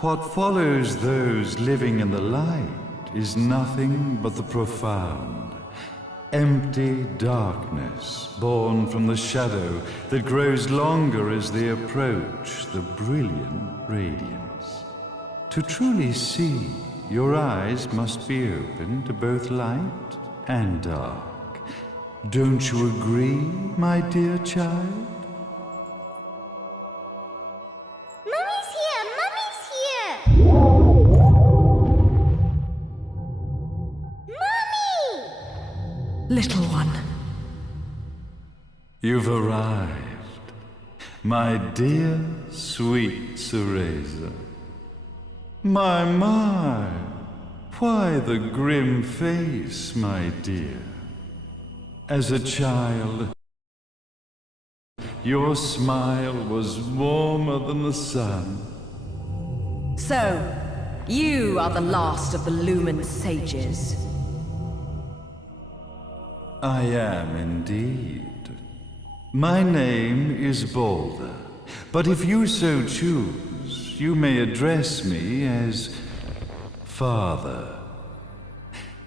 What follows those living in the light is nothing but the profound, empty darkness born from the shadow that grows longer as they approach the brilliant radiance. To truly see, your eyes must be open to both light and dark. Don't you agree, my dear child? Mummy's here! Mummy's here! Mummy! Little one. You've arrived, my dear, sweet Cereza. My, why the grim face, my dear? As a child, your smile was warmer than the sun. So, you are the last of the Lumen sages. I am indeed. My name is Balder, but if you so choose, you may address me as Father.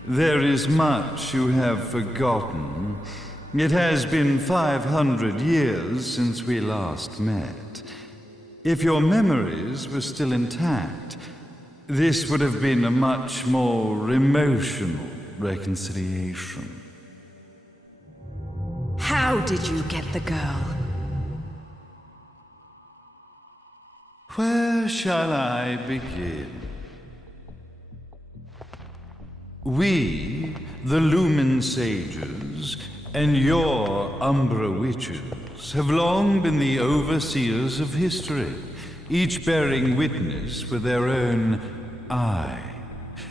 There is much you have forgotten. It has been 500 years since we last met. If your memories were still intact, this would have been a much more emotional reconciliation. How did you get the girl? Where shall I begin? We, the Lumen Sages, and your Umbra Witches, have long been the overseers of history, each bearing witness with their own eye.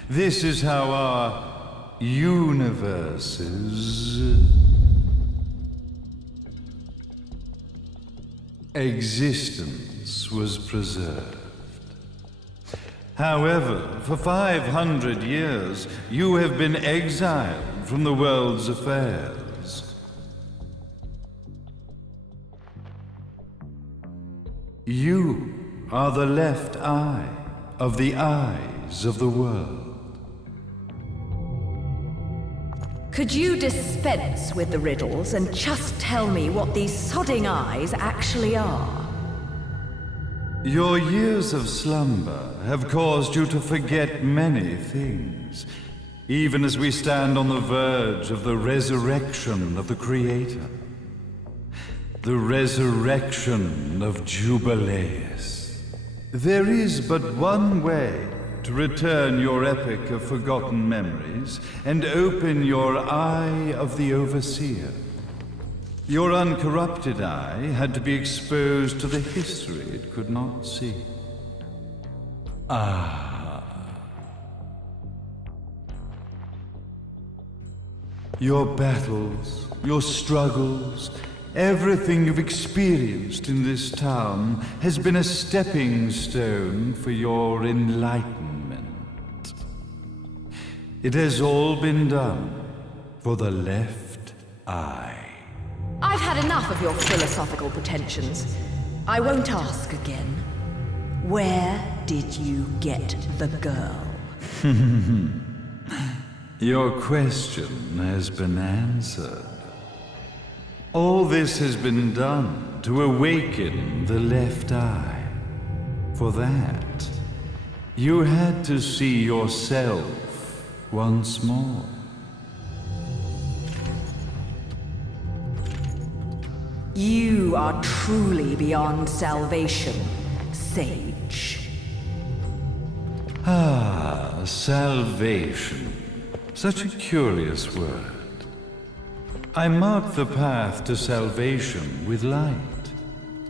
This is how our universe's existence was preserved. However, for 500 years, you have been exiled from the world's affairs. You are the left eye of the eyes of the world. Could you dispense with the riddles and just tell me what these sodding eyes actually are? Your years of slumber have caused you to forget many things, even as we stand on the verge of the resurrection of the Creator. The resurrection of Jubileus. There is but one way to return your epic of forgotten memories and open your eye of the Overseer. Your uncorrupted eye had to be exposed to the history it could not see. Your battles, your struggles, everything you've experienced in this town has been a stepping stone for your enlightenment. It has all been done for the left eye. I've had enough of your philosophical pretensions. I won't ask again. Where did you get the girl? Your question has been answered. All this has been done to awaken the left eye. For that, you had to see yourself once more. You are truly beyond salvation, sage. Salvation. Such a curious word. I mark the path to salvation with light.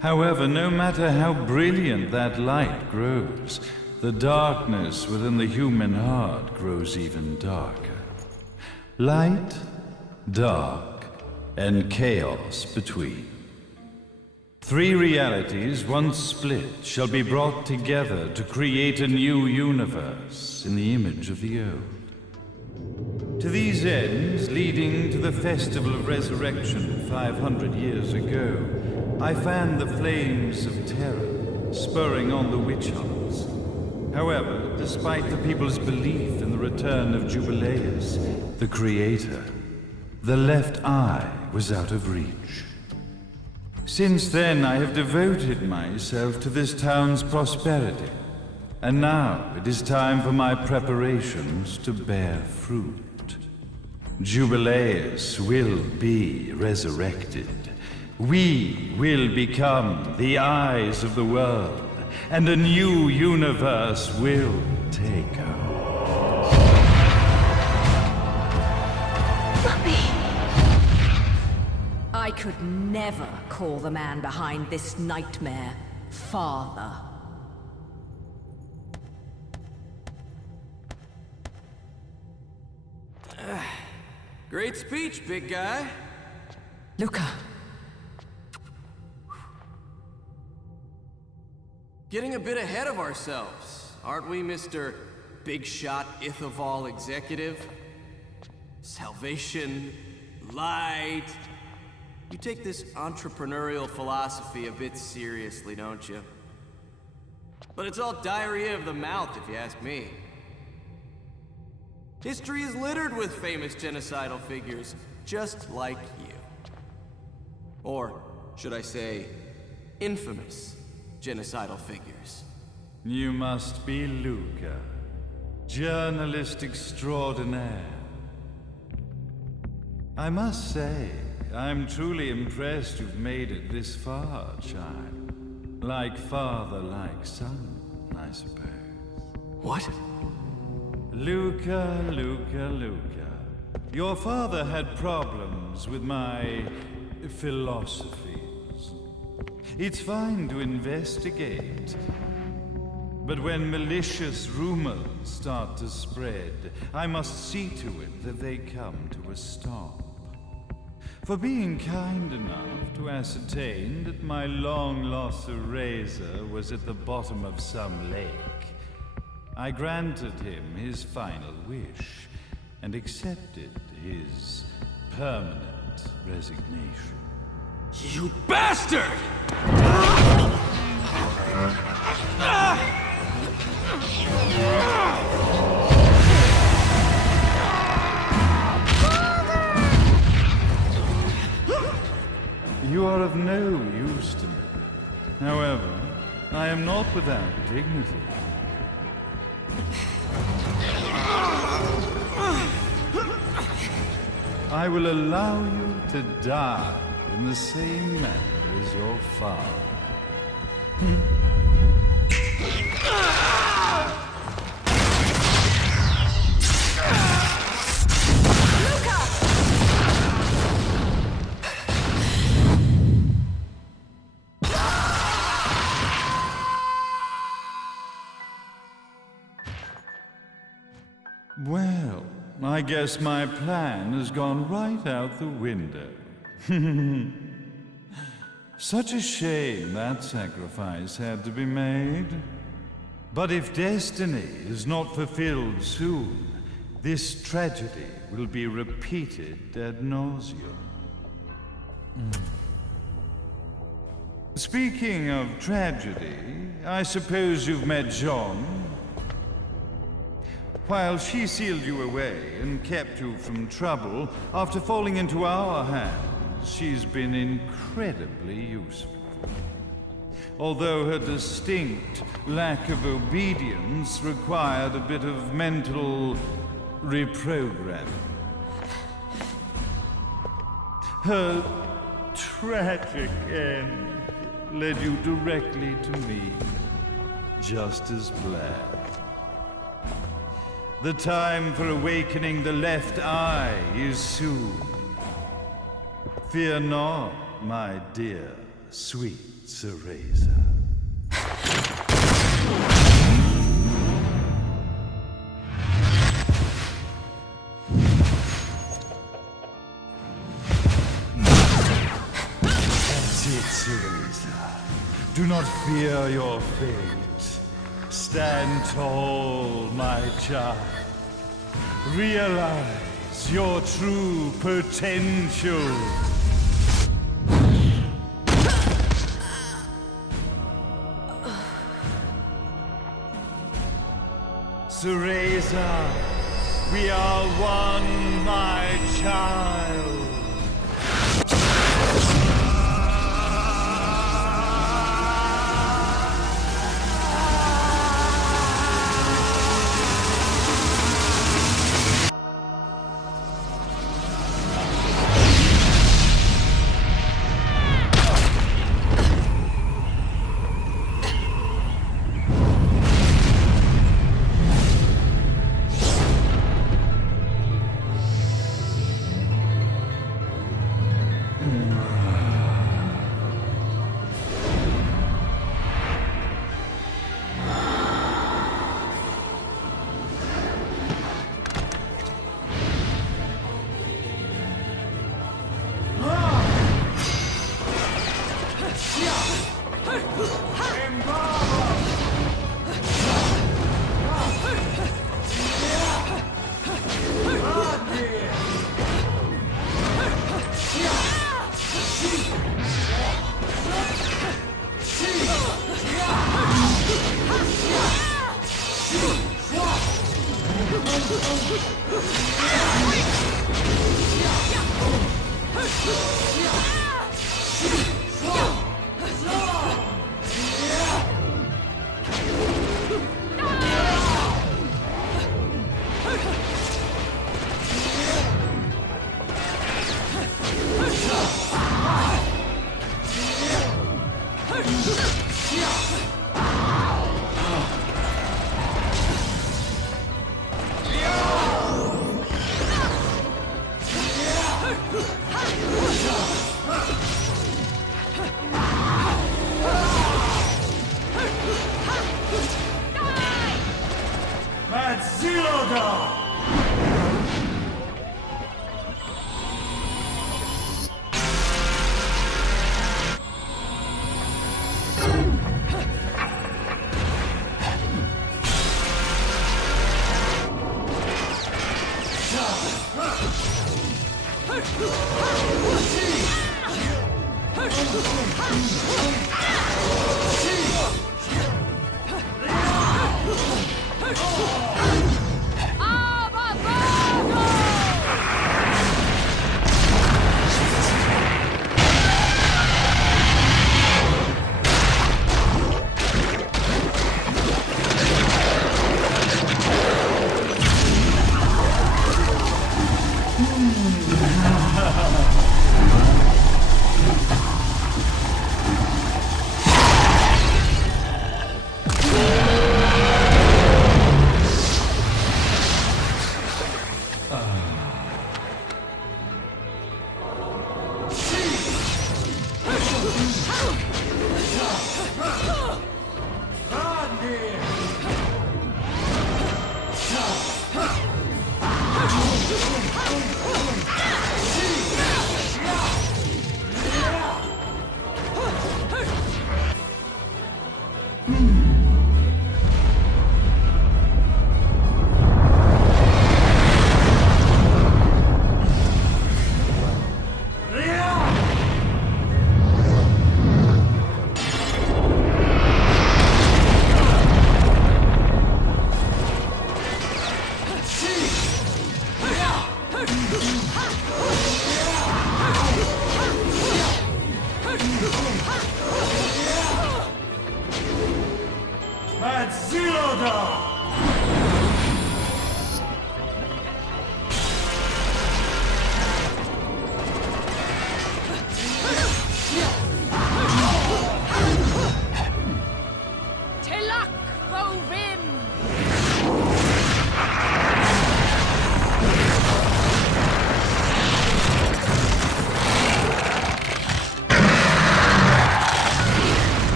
However, no matter how brilliant that light grows, the darkness within the human heart grows even darker. Light, dark, and chaos between. Three realities, once split, shall be brought together to create a new universe in the image of the old. To these ends, leading to the Festival of Resurrection 500 years ago, I fanned the flames of terror, spurring on the witch hunts. However, despite the people's belief in the return of Jubileus, the creator, the left eye was out of reach. Since then, I have devoted myself to this town's prosperity, and now it is time for my preparations to bear fruit. Jubileus will be resurrected. We will become the eyes of the world, and a new universe will take hold. Mummy! I could never call the man behind this nightmare father. Great speech, big guy. Luca. Getting a bit ahead of ourselves, aren't we, Mr. Big Shot Ithaval Executive? Salvation, light. You take this entrepreneurial philosophy a bit seriously, don't you? But it's all diarrhea of the mouth, if you ask me. History is littered with famous genocidal figures, just like you. Or, should I say, infamous genocidal figures. You must be Luca, journalist extraordinaire. I must say, I'm truly impressed you've made it this far, child. Like father, like son, I suppose. What? Luca, Luca, Luca. Your father had problems with my philosophies. It's fine to investigate, but when malicious rumors start to spread, I must see to it that they come to a stop. For being kind enough to ascertain that my long-lost eraser was at the bottom of some lake, I granted him his final wish and accepted his permanent resignation. You bastard! You are of no use to me. However, I am not without dignity. I will allow you to die in the same manner as your father. Well, I guess my plan has gone right out the window. Such a shame that sacrifice had to be made. But if destiny is not fulfilled soon, this tragedy will be repeated ad nauseum. Speaking of tragedy, I suppose you've met Jean. While she sealed you away and kept you from trouble, after falling into our hands, she's been incredibly useful. Although her distinct lack of obedience required a bit of mental reprogramming. Her tragic end led you directly to me, just as planned. The time for awakening the left eye is soon. Fear not, my dear, sweet Cereza. That's it, Cereza. Do not fear your fate. Stand tall, my child. Realize your true potential. hearts to raise us. We are one, my child.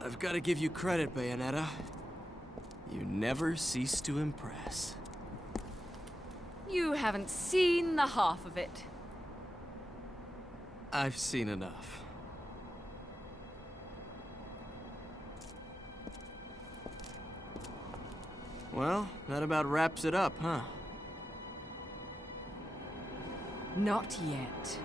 I've got to give you credit, Bayonetta. You never cease to impress. You haven't seen the half of it. I've seen enough. Well, that about wraps it up, huh? Not yet.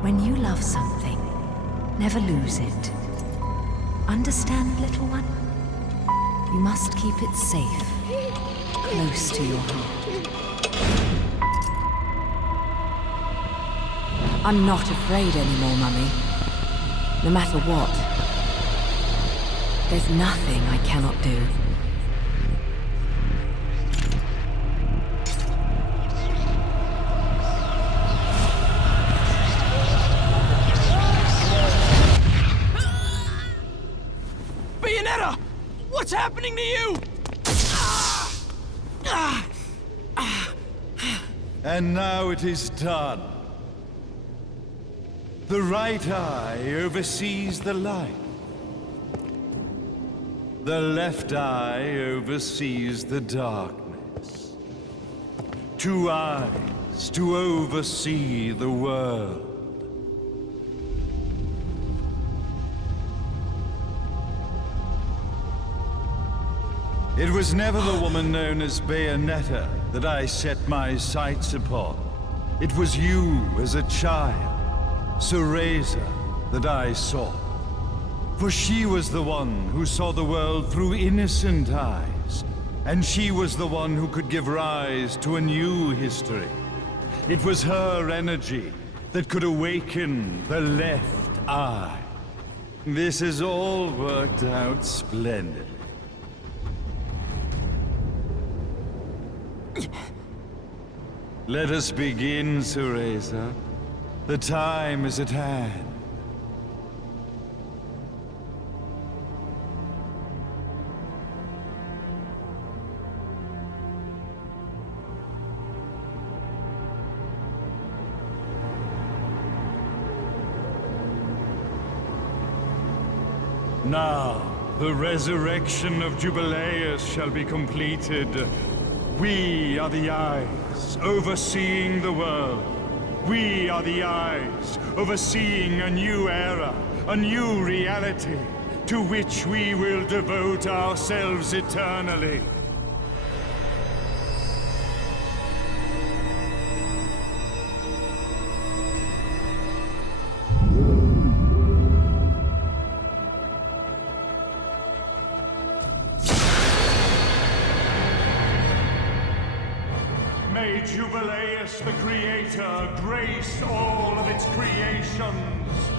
When you love something, never lose it. Understand, little one? You must keep it safe, close to your heart. I'm not afraid anymore, Mummy. No matter what. There's nothing I cannot do. Bayonetta! What's happening to you? And now it is done. The right eye oversees the light. The left eye oversees the darkness. 2 eyes to oversee the world. It was never the woman known as Bayonetta that I set my sights upon. It was you as a child, Cereza, that I saw. For she was the one who saw the world through innocent eyes and she was the one who could give rise to a new history. It was her energy that could awaken the left eye. This has all worked out splendidly. Let us begin, Cereza. The time is at hand. Now, the resurrection of Jubileus shall be completed. We are the eyes, overseeing the world. We are the eyes, overseeing a new era, a new reality, to which we will devote ourselves eternally. May Jubileus the Creator grace all of its creations.